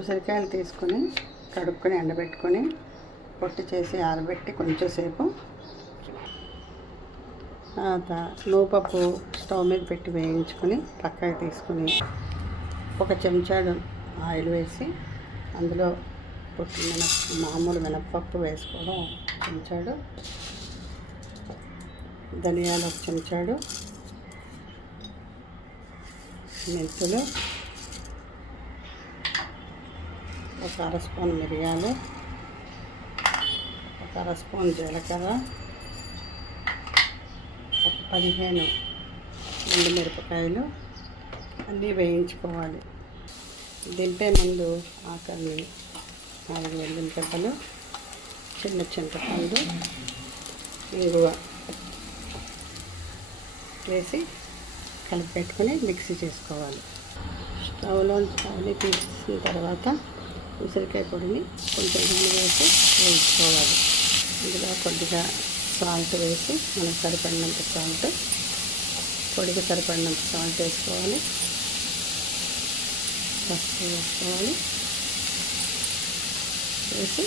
ఉసిరికాయలు తీసుకొని కడుక్కొని ఎండబెట్టుకొని పొట్టు చేసి ఆరబెట్టి కొంచెం సేపు తర్వాత నూపప్పు స్టవ్ మీద పెట్టి వేయించుకొని పక్కకి తీసుకుని ఒక చెంచాడు ఆయిల్ వేసి అందులో మామూలు మినపప్పు వేసుకోవడం చెంచాడు, ధనియాలు ఒక చెంచాడు, మెంతులు ఒక అర స్పూన్ మిరియాలు, ఒక అర స్పూన్ జీలకర్ర, ఒక 15 ఎండుమిరపకాయలు అన్నీ వేయించుకోవాలి. దింపే ముందు ఆకలి 4 వెల్లుల్లిగడ్డలు, చిన్న చింతపండు, ఇంగువ వేసి కలిపి పెట్టుకొని మిక్సీ చేసుకోవాలి. స్టవ్లో తీసిన తర్వాత ఉసిరికాయ పొడిని కొంచెం నూనె వేసి వేయించుకోవాలి. ఇందులో కొద్దిగా సాల్ట్ వేసి మనకు సరిపడినంత సాల్ట్, పొడికి సరిపడినంత సాల్ట్ వేసుకోవాలి, పసుపు వేసుకోవాలి. వేసి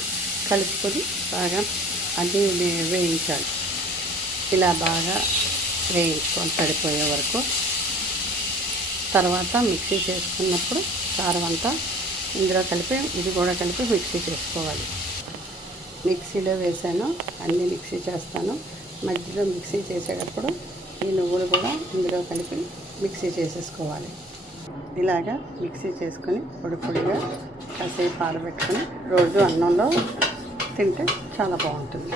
కలుపుకొని బాగా అన్నీ వేయించాలి. ఇలా బాగా వేయించుకొని పడిపోయే వరకు. తర్వాత మిక్సీ చేసుకున్నప్పుడు కారం అంతా ఇందులో కలిపి ఇది కూడా కలిపి మిక్సీ చేసుకోవాలి. మిక్సీలో వేసాను, అన్నీ మిక్సీ చేస్తాను. మధ్యలో మిక్సీ చేసేటప్పుడు ఈ నువ్వులు కూడా ఇందులో కలిపి మిక్సీ చేసేసుకోవాలి. ఇలాగా మిక్సీ చేసుకొని పొడి పొడిగా కాసేపు ఆరబెట్టుకొని రోజు అన్నంలో తింటే చాలా బాగుంటుంది.